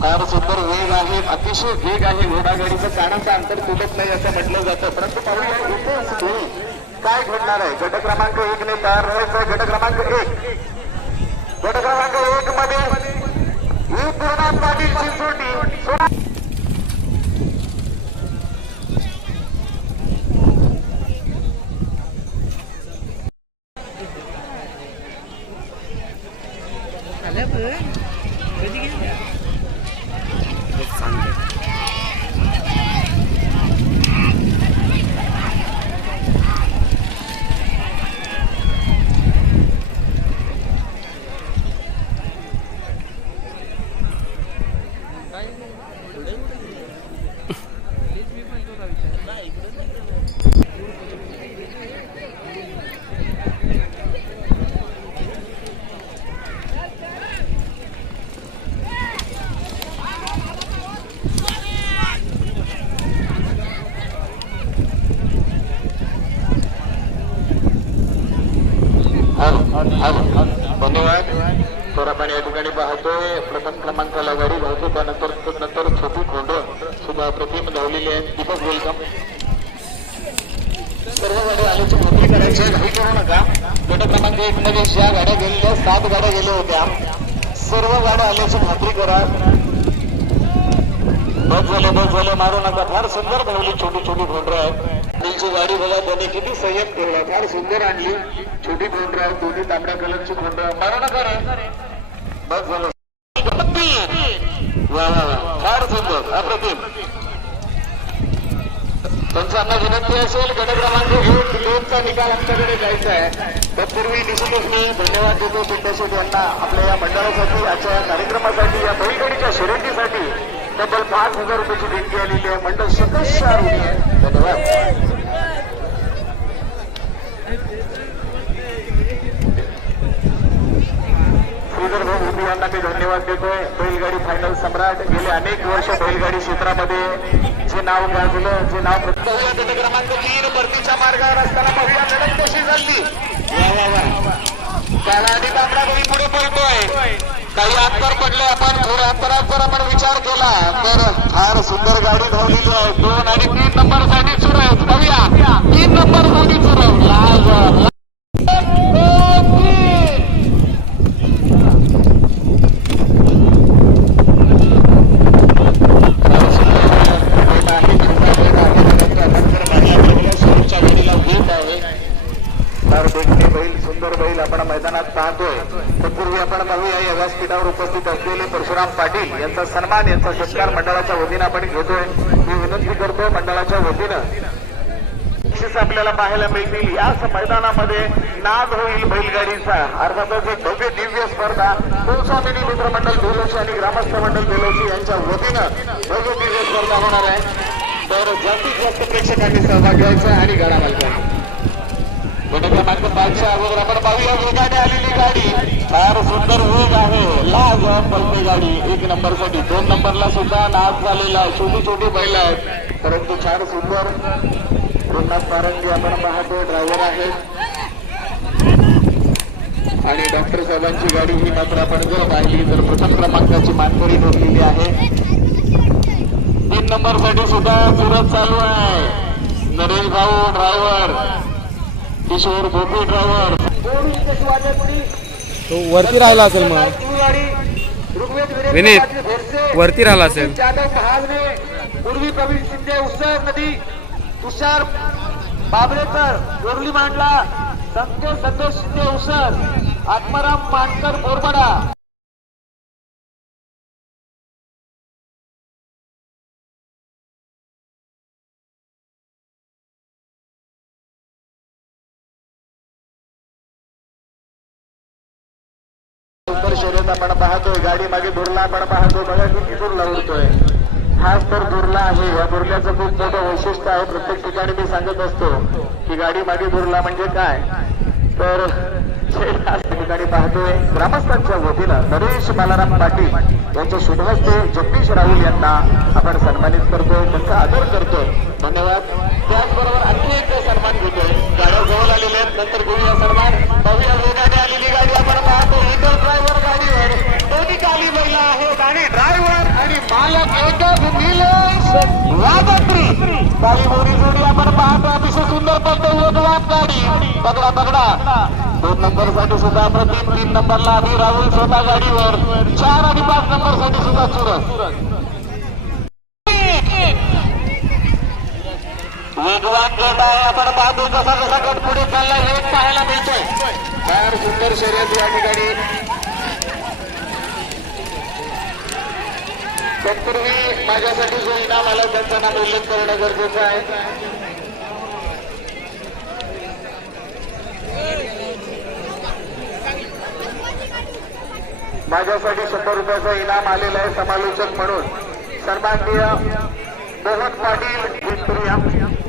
फार सुंदर वेग आहे अतिशय वेग आहे घोडागाडीचं. कानाचं अंतर तुटत नाही असं म्हटलं जातं. परंतु पाहूया इथेच काय घडणार आहे? गट क्रमांक एक ने तयार व्हायचं गट क्रमांक एक. गट क्रमांक एक मध्ये ही पूर्ण पाटील चिंचोटी सोळा आल्या पण कधी गेल्या धन्यवाद तर आपण या ठिकाणी पाहतोय प्रथम क्रमांकाला गाडी धावतो त्यानंतर नंतर छोटी खोंड सुद्धा प्रतिम धावलेली आहे दीपक वेलकम. सर्व गाड्या आल्याची नोकरी करायची आहे, घाई करू नका. गट क्रमांक एक मध्ये ज्या गाड्या गेलेल्या सात गाड्या गेल्या होत्या. सर्व गाड्या आल्याची खात्री करा. बस झालं बस झालं. मारू नका. फार सुंदर धावली छोटी छोटी खोंड आहे तुमची गाडी बघा त्याने किती संयम ठेवला. फार सुंदर आणली. छोटी खोंड आहे दोन्ही तांबड्या कलरची खोंड मारा नका रे बस झालं. वा वा वा. फार सुंदर. अप्रतिम. पंचांना विनंती असेल गट क्रमांक एक दोनचा निकाल आमच्याकडे जायचा आहे. तत्पूर्वी निश्चितच मी धन्यवाद देतो पिंटशेट यांना आपल्या या मंडळासाठी आजच्या या कार्यक्रमासाठी या बैलगाडीच्या शर्यतीसाठी. तब्बल पाच हजार रुपयाची देणगी आलेली आहे. मंडळ सकस ऋणी धन्यवाद. श्रीधर भाऊ यांना मी धन्यवाद देतोय. बैलगाडी फायनल सम्राट. गेले अनेक वर्ष बैलगाडी क्षेत्रामध्ये. जे नाव गाजलं जे नाव क्रमांक तीन भरतीच्या मार्गावर असताना पाहूया. लढत कशी झाली? पुढे पडतोय काही अंतर पडले आपण थोड्या अंतरात जर आपण विचार केला. तर फार सुंदर गाडी धावलेली आहे. दोन आणि तीन नंबरसाठी सुरू आहे तीन नंबरसाठी सुरू लाल लाज लाज. दोन, तीन. फार देखणे बैल सुंदर बैल आपण मैदानात पाहतोय. तत्पूर्वी आपण पाहूया या व्यासपीठावर उपस्थित असलेले परशुराम पाटील यांचा सन्मान यांचा सत्कार मंडळाच्या वतीनं आपण घेतोय. मी विनंती करतो मंडळाच्या वतीनं. आपल्याला पाहायला मिळतील याच मैदानामध्ये नाद होईल बैलगाडीचा. अर्थातच एक भव्य दिव्य स्पर्धा कुलस्वामिनी मित्रमंडळ बेलोशी आणि ग्रामस्थ मंडळ बेलोशी यांच्या वतीनं भव्य दिव्य स्पर्धा होणार आहे. तर जास्तीत जास्त प्रेक्षकांनी सहभाग घ्यायचा आणि गाडा मालकांनी गट क्रमांक पाचच्या अगोदर आपण पाहूया वेगाने आलेली गाडी. फार सुंदर वेग आहे. लाज पलटी गाडी. एक नंबरसाठी दोन नंबरला सुद्धा नाच झालेला. आहे छोटी छोटी बैल आहेत. परंतु फार सुंदर. गोनाथ पारंगी आपण पाहतो. ड्रायव्हर आहेत. आणि डॉक्टर साहेबांची गाडी ही मात्र आपण जर पाहिली तर प्रथम क्रमांकाची मानकरी नोंदलेली आहे. तीन नंबरसाठी सुद्धा सुरत चालू आहे. नरेश भाऊ ड्रायव्हर किशोर गोपी ड्रायव्हर. तो वरती राहिला असेल मग. विनीत वरती राहिला असेल. पूर्वी प्रवीण शिंदे उत्सव नदी तुषार बाबरेकर गोरली मांडला संतोष संतोष शिंदे उसर आत्माराम मानकर बोरबडा शर्यत आपण पाहतोय गाडी मागे दुरला आपण पाहतो बघा किती दुरला उडतोय हाच तर दुरला आहे. या दुरल्याचं खूप मोठं वैशिष्ट्य आहे. प्रत्येक ठिकाणी मी सांगत असतो की गाडी मागे दुरला म्हणजे काय? तर ठिकाणी पाहतोय ग्रामस्थांच्या वतीनं नरेश बालाराम पाटील यांच्या शुभहस्ते जगदीश राहुल यांना आपण सन्मानित करतोय त्यांचा आदर करतोय. धन्यवाद. त्याचबरोबर आणखी एक सन्मान घेतोय. गाड्या जवळ आलेल्या आहेत. नंतर घेऊया सन्मान. पाहूया वेगाने आलेली गाडी आपण पाहतो एकल ड्रायव्हर गाडीवर महिला आहेत आणि ड्रायव्हर आणि नायक एकच निलेश वाजंत्री काही मोरी जोडी आपण पाहतो. अतिशय सुंदर पडतो वेगवान गाडी पकडा पकडा. दोन नंबरसाठी सुद्धा प्रतिम तीन नंबरला आधी राहुल स्वतः गाडीवर. चार आणि पाच नंबरसाठी सुद्धा सुरत. वेगवान गट आहे. आपण पाहतो कसा कसा गट पुढे चाललाय. हे पाहायला मिळतोय. फार सुंदर शर्यत या ठिकाणी. तत्पूर्वी माझ्यासाठी जो इनाम आला त्यांचा नाम उल्लेख करणं गरजेचं आहे. माझ्यासाठी शंभर रुपयाचा इनाम आलेला आहे समालोचक म्हणून. सन्माननीय मोहन पाटील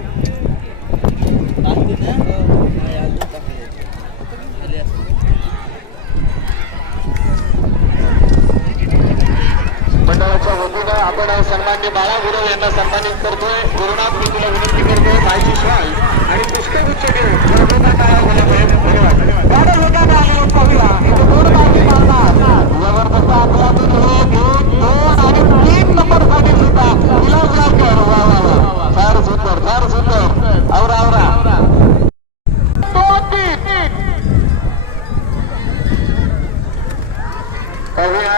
मंडळाच्या वतीनं आपण सन्मान्य बाळा गुरव यांना सन्मानित करतोय. गुरुनाथ मी तुला विनंती करतोय. माझी श्वाल आणि पुष्पगुच्छ घेऊन घरगुता टाळा दोन जबरदस्त आपल्यातून एक हो, एक दोन आणि तीन नंबरसाठी सुद्धा विलास गावकर वा वा वा फार सुंदर फार सुंदर आवरा आवरा दोन तीन पाहूया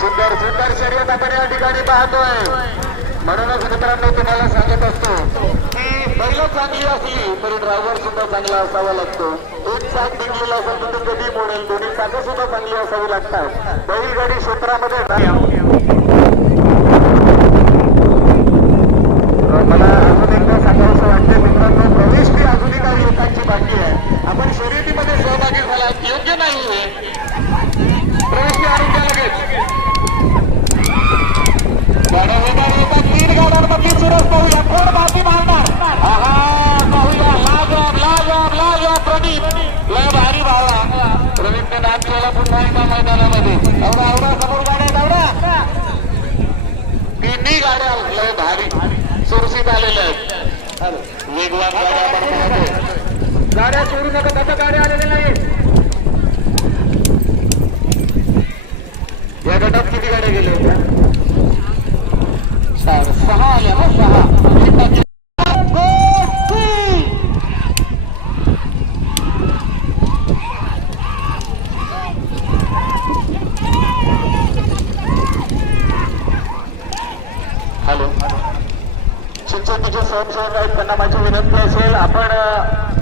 सुंदर सुंदर शर्यत आपण या ठिकाणी पाहतोय म्हणूनच मित्रांनो तुम्हाला सांगत असतो की बैल चांगली असली तरी ड्रायव्हर सुद्धा चांगला असावा लागतो. एक चाक निघलेला असेल तर ते कधी मोडेल? दोन्ही चाकं सुद्धा चांगली असावी लागतात. बैलगाडी क्षेत्रामध्ये मला अजून एकदा सांगावंसं वाटतं मित्रांनो प्रवेश फी अजूनही काही लोकांची बाकी आहे आपण शर्यतीमध्ये सहभागी झालात योग्य नाही हे प्रवेश फी आणून द्या लगेच गाड्या वेगाने येतात तीन गाड्यांमधली सुरस पाहूया कोण बाजी मारणार आहा पाहूया लाजवाब लाजवाब लाजवाब प्रदीप लय भारी भावा प्रदीपने नाच केला पुन्हा एकदा मैदानामध्ये एवढा एवढा समोर गाड्या एवढा तिन्ही गाड्या लय भारी सुरक्षित आलेल्या आहेत वेगवान गाड्या आपण पाहतो गाड्या सोडू नका कसं गाड्या आलेल्या नाहीत या गटात किती गाड्या गेल्या होत्या सहा सहा आल्या ना? सहा हॅलो चिंचोटीचे स्वयंसेवक आहेत त्यांना माझी विनंती असेल आपण अ,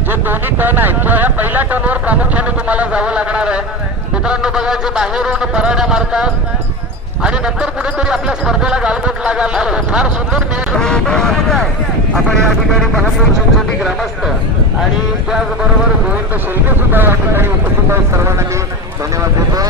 जे दोन्ही टर्न आहेत किंवा ह्या पहिल्या टर्नवर प्रामुख्याने तुम्हाला जावं लागणार आहे मित्रांनो बघा जे बाहेरून पराड्या मारतात आणि नंतर कुठेतरी आपल्या स्पर्धेला गालबोट लागायला फार सुंदर नियोजन आपण या ठिकाणी पाहतो चिंचोटी ग्रामस्थ आणि त्याचबरोबर गोविंद शेळके सुद्धा या ठिकाणी उपस्थित आहेत सर्वांना मी धन्यवाद देतो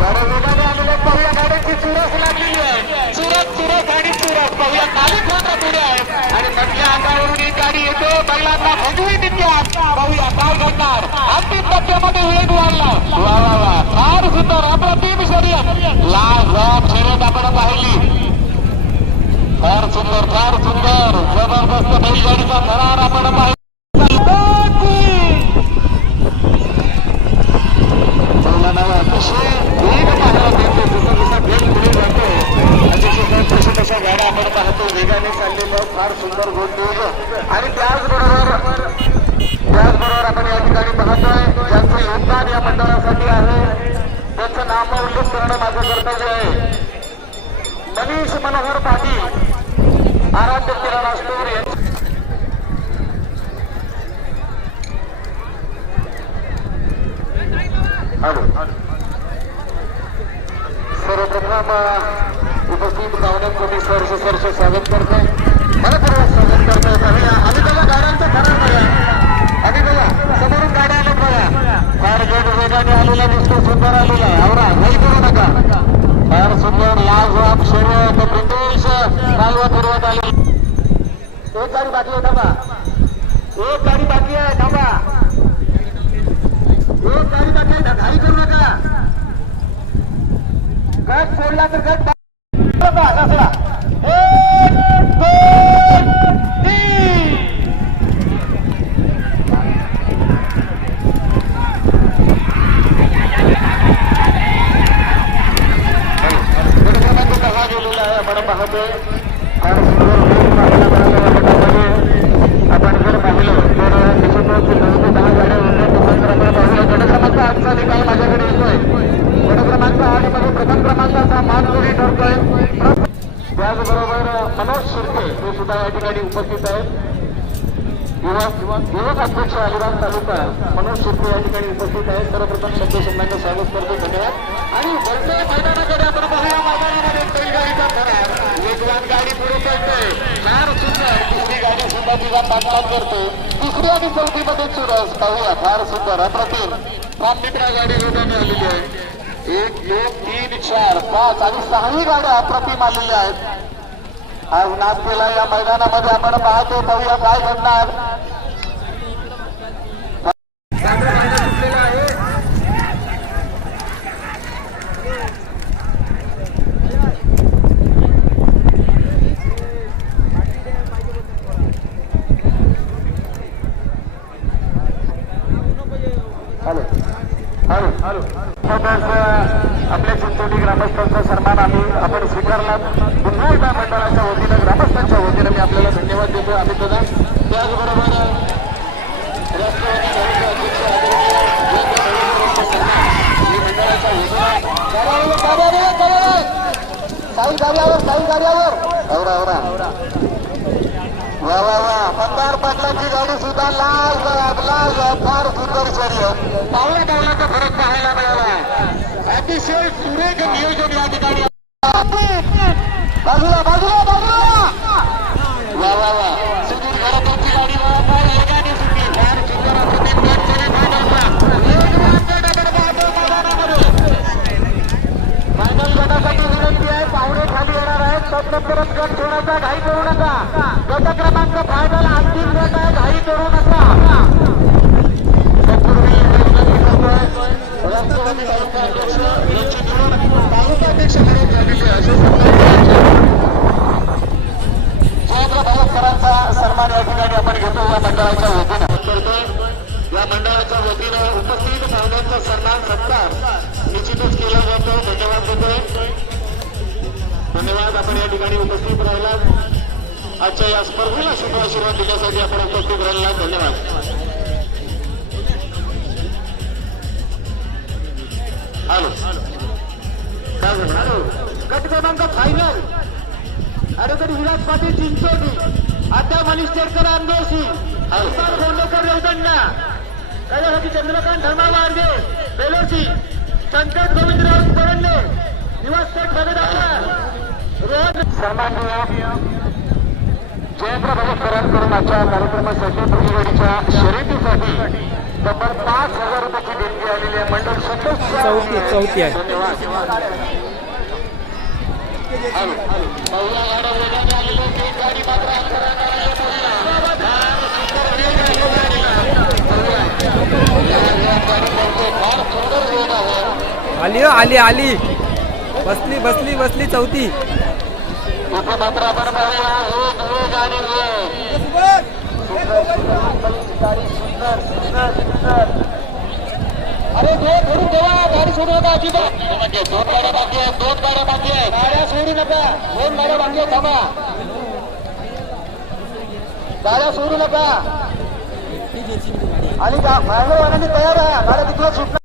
गाड्या वेगाने आलेल्या पाहूया गाड्यांची चुरस लागलेली आहे. चुरस चुरस आणि चुरस. पाहूया खाली होता पुढे आहे आणि मधल्या अंगावरून ही गाडी येतो. बैलांना भजवी नित्यात पाहूया काय घडणार. अंतिम टप्प्यामध्ये वेग वाढला. वा वा वा. फार सुंदर. अप्रतिम शर्यत. लाज लाज शर्यत आपण पाहिली. फार सुंदर फार सुंदर. जबरदस्त बैलगाडीचा थरार आपण पाहिला मौलानाला अतिशय वेग पाहायला मिळतो जसं जसा वेग पुढे जातो अतिशय तशा तशा गाड्या आपण पाहतो वेगाने चाललेलं फार सुंदर गोड नियोजन आणि त्याचबरोबर त्याचबरोबर आपण या ठिकाणी पाहतोय ज्यांचं योगदान या मंडळासाठी आहे त्यांचं नाम उल्लेख करणं माझं कर्तव्य आहे मनीष मनोहर पाटील आराध्य किराणा स्टोर यांचे हॅलो सर्वप्रथम उपस्थित पाहुण्यांचं मी सरस सरस स्वागत करतो. मनपूर्वक स्वागत करतो. बघा आम्ही बघा गाड्यांचं खरं बघा. आम्ही बघा समोरून गाड्या आल्या बघा. फार गट वेगाने आलेला दिसतो सुंदर आलेला आहे. आवरा घाई करू नका. फार सुंदर लाजवाब शर्यत ब्रिटिश कालवा फिरवत आले एक गाडी बाकी आहे थांबा. एक गाडी बाकी आहे थांबा. घाई करू नका गट सोडला तर गट आहे आपण आपण जर पाहिलं तर निश्चितच नऊ ते दहा गाड्या होत्या त्यानंतर आपण पाहूया गट क्रमांक आजचा निकाल माझ्याकडे येतोय. गट क्रमांक आठमध्ये प्रथम क्रमांकाचा मान जोडी ठरतोय. त्याचबरोबर मनोज शिर्के हे सुद्धा या ठिकाणी उपस्थित आहेत. युवक युवक अध्यक्ष अलिबाग तालुका मनोज शिर्के या ठिकाणी उपस्थित आहेत. सर्वप्रथम शब्द संघाचं स्वागत करतो धन्यवाद आणि वरच्या मैदानाकडे आपण पाहूया. मैदानामध्ये बैलगाडीचा फरार. वेगवान गाडी पुढे पडते चार सुंदर. दुसरी गाडी सुद्धा तिला पाठलाग करतो. तिसरी आणि चौथीमध्ये चुरस पाहूया फार सुंदर. अप्रतिम फार मित्रा गाडी वेगाने आलेली आहे. एक एक तीन चार पाच आणि सहाही गाड्या अप्रतिम आलेल्या आहेत. आज नागपूरला या मैदानामध्ये आपण पाहतो पाहूया काय घडणार हॅलो हॅलो हॅलो तसंच आपल्या चिंचोली ग्रामस्थांचा सन्मान आम्ही आपण स्वीकारला पुन्हा एकदा मंडळाच्या वतीनं ग्रामस्थांच्या वतीनं मी आपल्याला धन्यवाद देतो अमित दादा त्याचबरोबर राष्ट्रवादी काँग्रेसचे अध्यक्ष आदरणीय देवेंद्र फडणवीस यांचा सन्मान मी मंडळाच्या वतीनं साई कार्यावर साई कार्यावर औरा औरा वा वा वा. मंदार पाटलाची गाडी सुद्धा लाल लाल फार सुंदर शर्यत. पावला पावलाचा फरक पाहायला मिळाला. अतिशय सुरेख नियोजन या ठिकाणी. बाजूला बाजूला बाजूला. वा वा वा. सुधीर घरातूनची गाडी वा फार वेगाने सुटली. फार सुंदर असं पाहतो मैदानामध्ये. फायनल गटासाठी विनंती आहे पाहुणे खाली येणार आहेत गट सोडायचा घाई करू नका. गट क्रमांक फायनल अंतिम गट आहे घाई करू नका. सन्मान या ठिकाणी आपण घेतो या मंडळाच्या वतीनं. या मंडळाच्या वतीनं उपस्थित भावनांचा सन्मान सत्कार निश्चितच केला जातो. धन्यवाद देतोय. धन्यवाद. आपण या ठिकाणी उपस्थित राहिला आजच्या या स्पर्धेला शुभ आशीर्वाद दिल्यासाठी आपण उपस्थित राहिला धन्यवाद. हॅलो. गट क्रमांक फायनल ॲडव्होकेट विलास पाटील चिंचोली आता मनीष टेडकर अंगोशी हरपाल गोंडेकर रेवदंडा त्याच्यासाठी चंद्रकांत धर्मा वारगे बेलोसी संकट गोविंदराव परंडे निवास भगत रोहन सन्माननीय जयेंद्र आजच्या कार्यक्रमासाठी प्रतिवाडीच्या शर्यतीसाठी तब्बल पाच हजार रुपयाची देणगी आलेली आहे मंडळ सतत चौथी चौथी आहे. आली हो, आली आली. बसली बसली बसली चौथी. इथे मात्र आपण पाहूया एक वेग आणि वेग गाडी सुंदर सुंदर सुंदर अरे दो धरून ठेवा गाडी सोडू नका अजिबात. म्हणजे दोन गाड्या बाकी आहेत दोन गाड्या बाकी आहेत. गाड्या सोडू नका दोन गाड्या बाकी आहेत थांबा. गाड्या सोडू नका. आणि फायनल तयार आहे गाड्या तिथं सुटणार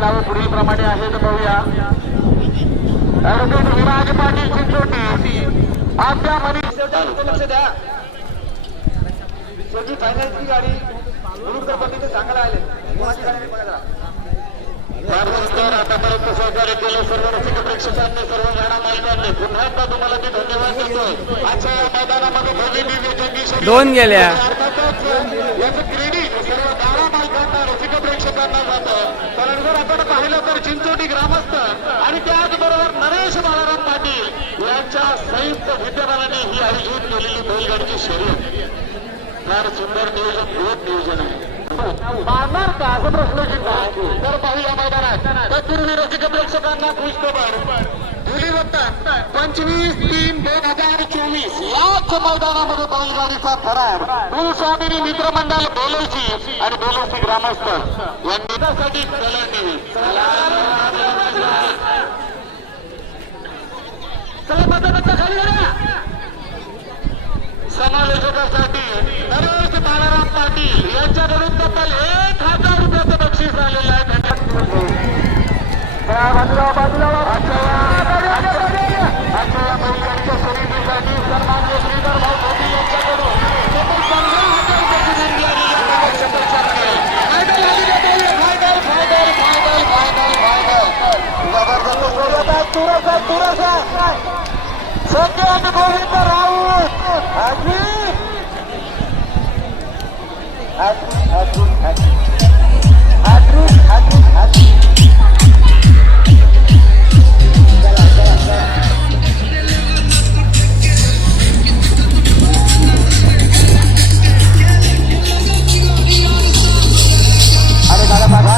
गटामधली नावं पुढील प्रमाणे आहेत पाहूया ॲडव्होकेट विराज पाटील चिंचोटी आद्या मनीष. लक्ष द्या. शेवटी फायनलची गाडी सांगायला आले आतापर्यंत सहकार्य केलं सर्व रसिक प्रेक्षकांनी सर्व गाडा मालकांनी. पुन्हा एकदा तुम्हाला मी धन्यवाद देतो आजच्या या मैदानामध्ये दोन गेल्या. विद्यमानाने ही आयोजित केलेली बैलगाडीची शर्यत. फार सुंदर नियोजन खूप नियोजन आहे. मारणार का? असं प्रश्न चिन्ह आहे. तर पाहूया मैदानात. तत्पूर्वी रसिक प्रेक्षकांना खुशखबर पंचवीस तीन दोन हजार चोवीस. याच मैदानामध्ये बैलगाडीचा थरार कुलस्वामिनी मित्रमंडळ बेलोशी आणि बेलोशी ग्रामस्थ यांनी त्यासाठी कलांनी चला मैदानाच्या खाली. समालोचकासाठी नरेश बाळाराम पाटील यांच्याकडून तब्बल एक हजार रुपयाचं बक्षीस आलेलं आहे. बाजूला बाजूला सन्मान्य श्रीधर भाऊ मोदी यांच्याकडून तब्बल पंधरा हजार रुपयाची देणगी आलेली आहे. जबरदस्त गोविंद হাতুন হাতুন হাতুন হাতুন হাতুন হাতুন আরে দাদা বাবা